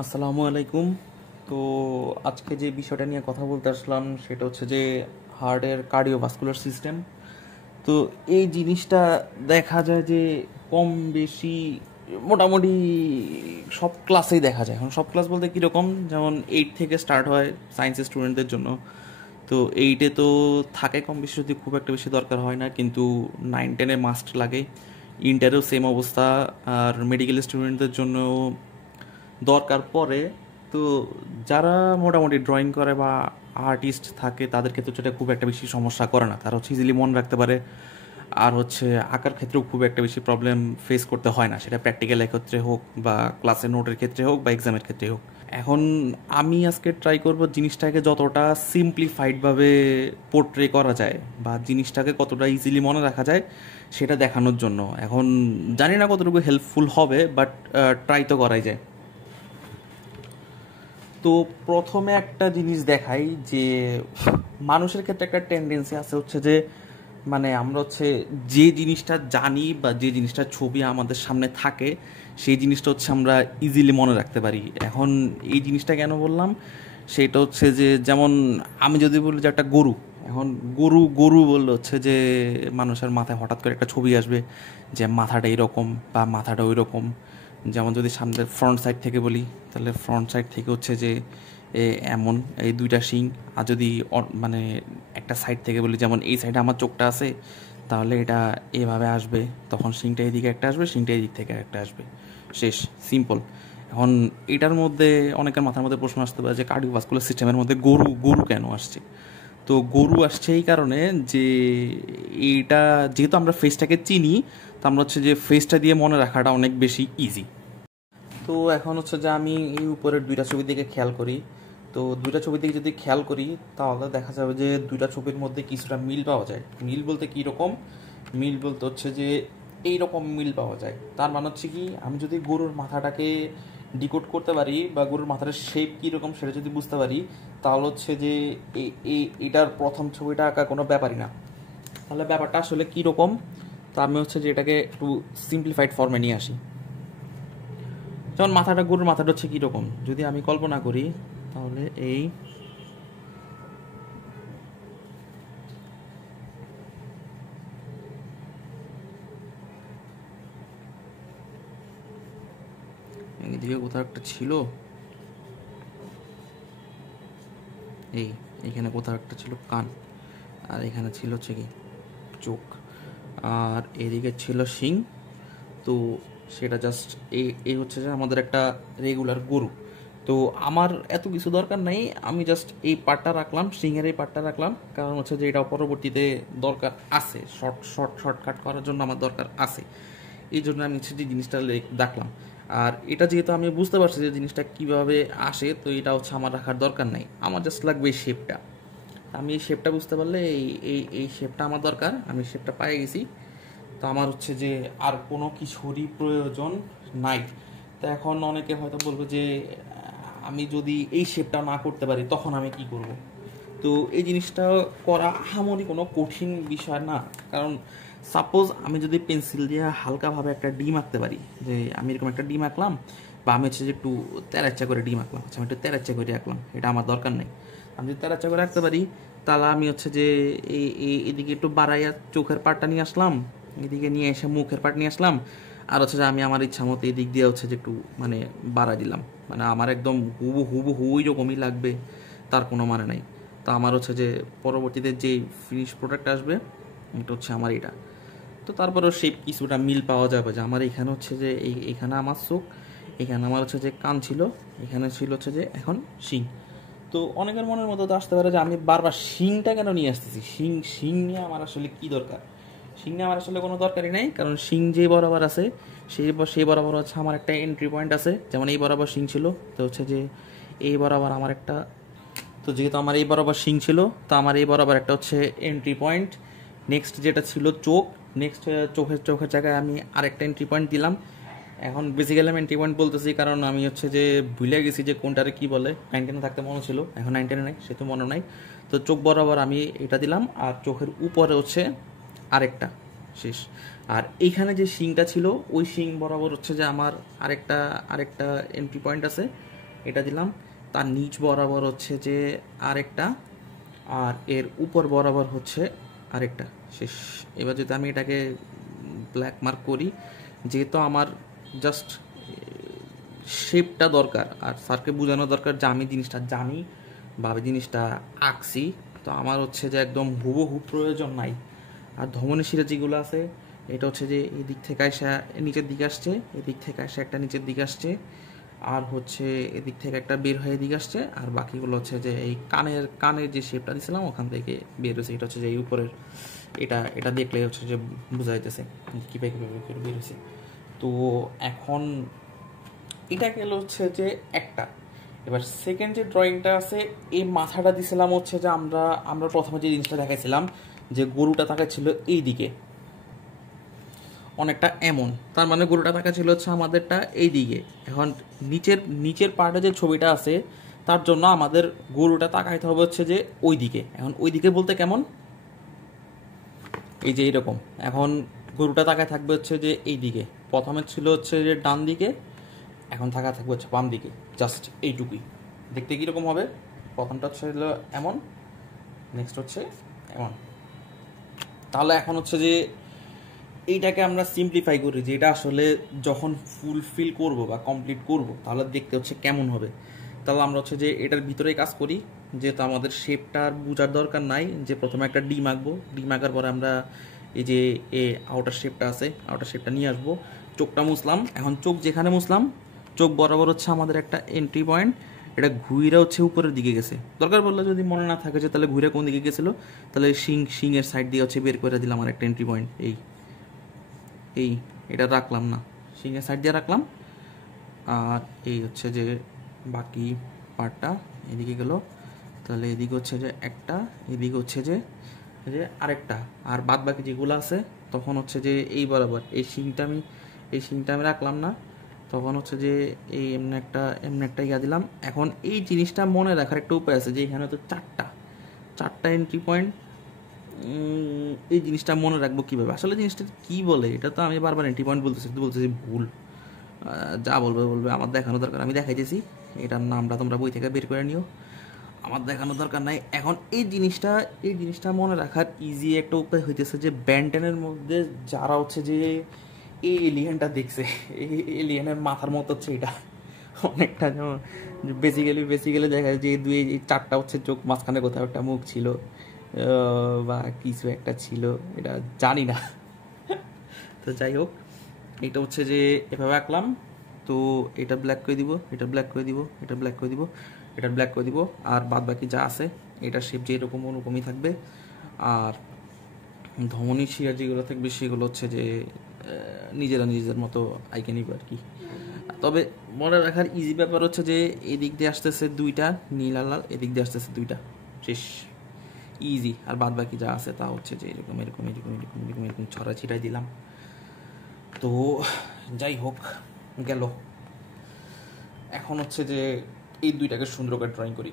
আসসালামু আলাইকুম। তো আজকে যে বিষয়টা নিয়ে কথা বলতে আসলাম সেটা হচ্ছে যে হার্টের কার্ডিওভাস্কুলার সিস্টেম। তো এই জিনিসটা দেখা যায় যে কম বেশি মোটামুটি সব ক্লাসেই দেখা যায়। এখন সব ক্লাস বলতে কীরকম, যেমন 8 থেকে স্টার্ট হয় সায়েন্সের স্টুডেন্টদের জন্য। তো 8-এ তো থাকে কম বেশি, যদি খুব একটা বেশি দরকার হয় না, কিন্তু 9-10-এ মাস্ট লাগে। ইন্টারেও সেম অবস্থা। আর মেডিকেল স্টুডেন্টদের জন্য দরকার পড়ে। তো যারা মোটামুটি ড্রয়িং করে বা আর্টিস্ট থাকে তাদের ক্ষেত্রে সেটা খুব একটা বেশি সমস্যা করে না, তারা হচ্ছে ইজিলি মনে রাখতে পারে। আর হচ্ছে আঁকার ক্ষেত্রেও খুব একটা বেশি প্রবলেম ফেস করতে হয় না, সেটা প্র্যাকটিক্যালের ক্ষেত্রে হোক বা ক্লাসের নোটের ক্ষেত্রে হোক বা এক্সামের ক্ষেত্রে হোক। এখন আমি আজকে ট্রাই করব জিনিসটাকে যতটা সিম্পলিফাইডভাবে পোর্ট্রে করা যায় বা জিনিসটাকে কতটা ইজিলি মনে রাখা যায় সেটা দেখানোর জন্য। এখন জানি না কতটুকু হেল্পফুল হবে, বাট ট্রাই তো করাই যায়। তো প্রথমে একটা জিনিস দেখাই যে মানুষের ক্ষেত্রে একটা টেন্ডেন্সি আছে হচ্ছে যে আমরা হচ্ছে যে জিনিসটা জানি বা যে জিনিসটা ছবি আমাদের সামনে থাকে সেই জিনিসটা হচ্ছে আমরা ইজিলি মনে রাখতে পারি। এখন এই জিনিসটা কেন বললাম সেটা হচ্ছে যে, যেমন আমি যদি বলি যে একটা গরু, এখন গরু গরু বললে হচ্ছে যে মানুষের মাথায় হঠাৎ করে একটা ছবি আসবে যে মাথাটা এরকম বা মাথাটা ওই রকম। যেমন যদি সামনের ফ্রন্ট সাইড থেকে বলি তাহলে ফ্রন্ট সাইড থেকে হচ্ছে যে এমন এই দুইটা শিং। আর যদি একটা সাইড থেকে বলি, যেমন এই সাইডে আমার চোখটা আছে, তাহলে এটা এভাবে আসবে, তখন শিংটা এদিকে একটা আসবে, শিংটা এদিক থেকে একটা আসবে, শেষ, সিম্পল। এখন এটার মধ্যে অনেকের মাথার মধ্যে প্রশ্ন আসতে পারে যে কার্ডিওভাস্কুলার সিস্টেমের মধ্যে গরু গরু কেন আসছে। তো গরু আসছে এই কারণে যে এইটা যেহেতু আমরা ফেসটাকে চিনি, তো আমরা হচ্ছে যে ফেসটা দিয়ে মনে রাখাটা অনেক বেশি ইজি। তো এখন হচ্ছে যে আমি এই উপরের দুইটা ছবির দিকে খেয়াল করি। তো দুইটা ছবির দিকে যদি খেয়াল করি তাহলে দেখা যাবে যে দুইটা ছবির মধ্যে কিছুটা মিল পাওয়া যায়। মিল বলতে কী রকম মিল বলতে হচ্ছে যে এই রকম মিল পাওয়া যায়। তার মানে হচ্ছে কি, আমি যদি গরুর মাথাটাকে ডিকোড করতে পারি বা গরুর মাথার শেপ কীরকম সেটা যদি বুঝতে পারি, তাহলে হচ্ছে যে এটার প্রথম ছবিটা আঁকা কোনো ব্যাপারই না। তাহলে ব্যাপারটা আসলে কীরকম, তো আমি হচ্ছে যে এটাকে একটু সিম্পলিফাইড ফর্মে নিয়ে আসি। যেমন গরুর মাথাটা হচ্ছে কীরকম যদি আমি কল্পনা করি, তাহলে এই এদিকে কোথাও একটা ছিল, এইখানে কোথাও একটা ছিল কান, আর এখানে ছিল হচ্ছে কি চোখ, আর এদিকে ছিল শিং। তো সেটা জাস্ট এই হচ্ছে যে আমাদের একটা রেগুলার গরু। তো আমার এত কিছু দরকার নাই, আমি জাস্ট এই পার্টটা রাখলাম, শিংয়ের এই পার্টটা রাখলাম, কারণ হচ্ছে যে এটা পরবর্তীতে দরকার আছে, শর্টকাট করার জন্য আমার দরকার আছে। এই জন্য আমি হচ্ছে যে জিনিসটা রাখলাম। আর এটা যেহেতু আমি বুঝতে পারছি যে জিনিসটা কীভাবে আসে, তো এটা হচ্ছে আমার রাখার দরকার নাই, আমার জাস্ট লাগবে এই শেপটা। আমি এই শেপটা বুঝতে পারলে এই শেপটা আমার দরকার, আমি শেপটা পেয়ে গেছি। তো আমার হচ্ছে যে আর কোনো কিছুরই প্রয়োজন নাই। তো এখন অনেকে হয়তো বলবে যে আমি যদি এই শেপটা না করতে পারি তখন আমি কি করব। তো এই জিনিসটা করা আহামরি কোনো কঠিন বিষয় না। কারণ সাপোজ আমি যদি পেন্সিল দিয়ে হালকাভাবে একটা ডিম আঁকতে পারি, যে আমি এরকম একটা ডিম আঁকলাম, বা আমি হচ্ছে যে একটু তেরাচ্চা করে ডিম আঁকলাম, আচ্ছা আমি একটু তেরাচ্চা করে আঁকলাম, এটা আমার দরকার নেই। আমি যদি তেরাচ্চা করে আঁকতে পারি তাহলে আমি হচ্ছে যে এদিকে একটু বাড়াইয়া চোখের পাটটা নিয়ে আসলাম, এদিকে নিয়ে এসে মুখের পাট নিয়ে আসলাম, আর হচ্ছে যে আমি আমার ইচ্ছা মতো এই দিক দিয়ে হচ্ছে যে একটু বাড়াই দিলাম, আমার একদম হুবহু ওই রকমই লাগবে তার কোনো মানে নাই। তো আমার হচ্ছে যে পরবর্তীতে যে ফিনিশ প্রোডাক্ট আসবে এটা হচ্ছে আমার এটা। তো তারপরেও শেপ কিছুটা মিল পাওয়া যাবে, যে আমার এখানে হচ্ছে যে এখানে আমার চোখ, এখানে আমার হচ্ছে যে কান ছিল, এখানে ছিল হচ্ছে যে এখন শিং। তো অনেকের মনের মতো তো আসতে পারে যে আমি বারবার শিংটা কেন নিয়ে আসতেছি, শিং নিয়ে আমার আসলে কি দরকার। শিং নিয়ে আমার আসলে কোনো দরকারই নাই, কারণ শিং যে বরাবর আছে সেই বরাবর হচ্ছে আমার একটা এন্ট্রি পয়েন্ট আছে। যেমন এই বরাবর শিং ছিল, তো হচ্ছে যে এই বরাবর আমার একটা, তো যেহেতু আমার এই বরাবর শিং ছিল, তো আমার এই বরাবর একটা হচ্ছে এন্ট্রি পয়েন্ট। নেক্সট যেটা ছিল চোখ, নেক্সট চোখের জায়গায় আমি আরেকটা এন্ট্রি পয়েন্ট দিলাম। এখন বেসিক্যালি আমি এন্ট্রি পয়েন্ট বলতেছি কারণ আমি হচ্ছে যে ভুলে গেছি যে কোনটারে কী বলে। 9-10 থাকতে মনে ছিল, এখন 9-10 নাই, সে তো মনে নাই। তো চোখ বরাবর আমি এটা দিলাম, আর চোখের উপরে হচ্ছে আরেকটা, শেষ। আর এইখানে যে শিংটা ছিল ওই শিং বরাবর হচ্ছে যে আমার আরেকটা এন্ট্রি পয়েন্ট আছে। এটা দিলাম, তার নিচ বরাবর হচ্ছে যে আরেকটা, আর এর উপর বরাবর হচ্ছে আরেকটা। শেষ। এবার যদি আমি এটাকে ব্ল্যাক মার্ক করি, যেহেতু আমার জাস্ট শেপটা দরকার আর স্যারকে বোঝানো দরকার যে আমি জিনিসটা জানি বা আমি জিনিসটা আঁকছি, তো আমার হচ্ছে যে একদম হুবহু প্রয়োজন নাই। আর ধমনী শিরা যেগুলো আছে, এটা হচ্ছে যে এদিক থেকে আসা নিচের দিকে আসছে, এদিক থেকে আসা একটা নিচের দিকে আসছে, আর হচ্ছে এদিক থেকে একটা বের হয়ে এদিকে আসছে, আর বাকিগুলো হচ্ছে যে এই কানের যে শেপটা দিয়েছিলাম ওখান থেকে বের হয়েছে। এটা হচ্ছে যে এই উপরের, এটা এটা দেখলে হচ্ছে যে বোঝা যাইতেছে কীভাবে কীভাবে করে বের হয়েছে। তো এখন এটা গেল হচ্ছে যে একটা। এবার সেকেন্ড যে ড্রয়িংটা আছে, এই মাথাটা দিছিলাম হচ্ছে যে আমরা আমরা প্রথমে যে জিনিসটা দেখাইছিলাম যে গরুটা তাকাচ্ছিল এই দিকে অনেকটা এমন, তার মানে গরুটা তাকাচ্ছিল হচ্ছে আমাদেরটা এই দিকে। এখন নিচের নিচের পার্টে যে ছবিটা আছে তার জন্য আমাদের গরুটা তাকাইতে হবে হচ্ছে যে ওই দিকে। এখন ওই দিকে বলতে কেমন, এই যে এইরকম। এখন গরুটা তাকায় থাকবে হচ্ছে যে এই দিকে, প্রথমে ছিল হচ্ছে যে ডান দিকে, এখন থাকা থাকবে হচ্ছে বাম দিকে, জাস্ট এইটুকুই। দেখতে কীরকম হবে, প্রথমটা হচ্ছে এমন, নেক্সট হচ্ছে এমন। তাহলে এখন হচ্ছে যে এইটাকে আমরা সিম্পলিফাই করি যে এটা আসলে যখন ফুলফিল করব বা কমপ্লিট করব তাহলে দেখতে হচ্ছে কেমন হবে। তাহলে আমরা হচ্ছে যে এটার ভিতরেই কাজ করি, যেহেতু আমাদের শেপটা আর বোঝার দরকার নাই, যে প্রথমে একটা ডিম আঁকবো, ডিম আঁকার পরে আমরা এই যে এ আউটার শেপটা আছে আউটার শেপটা নিয়ে আসবো, চোখটা মুছলাম। এখন চোখ যেখানে মুছলাম চোখ বরাবর হচ্ছে আমাদের একটা এন্ট্রি পয়েন্ট, এটা ঘুরে হচ্ছে উপরের দিকে গেছে। দরকার পড়লে যদি মনে না থাকে যে তাহলে ঘুরে কোন দিকে গেছিলো, তাহলে শিংয়ের সাইড দিয়ে হচ্ছে বের করে দিলাম আর একটা এন্ট্রি পয়েন্ট। এই এটা রাখলাম না, শিংয়ের সাইড দিয়ে রাখলাম। আর এই হচ্ছে যে বাকি পার্টটা এদিকে গেল, তাহলে এদিকে হচ্ছে যে একটা, এদিকে হচ্ছে যে আরেকটা, আর বাদ বাকি যেগুলো আছে তখন হচ্ছে যে এই বরাবর এই শিংটা আমি রাখলাম না, তখন হচ্ছে যে এই এমনি একটা ইয়া দিলাম। এখন এই জিনিসটা মনে রাখার একটা উপায় আছে যে এখানে তো চারটা এন্ট্রি পয়েন্ট। এই জিনিসটা মনে রাখবো কীভাবে, আসলে জিনিসটা কী বলে, এটা তো আমি বারবার এন্ট্রি পয়েন্ট বলতেছি ভুল। যা বলবে আমার দেখানো দরকার, আমি দেখাইতেছি। এটার নামটা তোমরা বই থেকে বের করে নিও, আমার দেখানো দরকার নাই। এখন এই জিনিসটা মনে রাখার ইজি একটা উপায় হইতেছে যে ব্যান্টেনের মধ্যে যারা হচ্ছে যে এই এলিয়েনটা দেখছে, এই এলিয়েনের মাথার মতো হচ্ছে এটা অনেকটা, যেমন বেসিক্যালি দেখা যায় যে এই চারটা হচ্ছে চোখ, মাঝখানে কোথাও একটা মুখ ছিল বা কিছু একটা ছিল, এটা জানি না। তো যাই হোক, এটা হচ্ছে যে এভাবে আঁকলাম। তো এটা ব্ল্যাক করে দিব, এটা ব্ল্যাক করে দিব, এটা ব্ল্যাক করে দিব, এটা ব্ল্যাক করে দিব, আর বাদ বাকি যা আছে এটা শেপ যেরকম ওরকমই থাকবে। আর ধমনী শিরা যেগুলো থাকবে সেগুলো হচ্ছে যে নিজেদের মতো আইকে নিব আর কি। তবে মনে রাখার ইজি ব্যাপার হচ্ছে যে এদিক দিয়ে আসতেছে দুইটা নীল আর লাল, এদিক দিয়ে আসতেছে দুইটা, শেষ, ইজি। আর বাদ বাকি যা আছে তা হচ্ছে যে এরকম এরকম এরকম এরকম এরকম এরকম ছড়া ছিটাই দিলাম। তো যাই হোক গেল, এখন হচ্ছে যে এই দুইটাকে সুন্দর করে ড্রয়িং করি।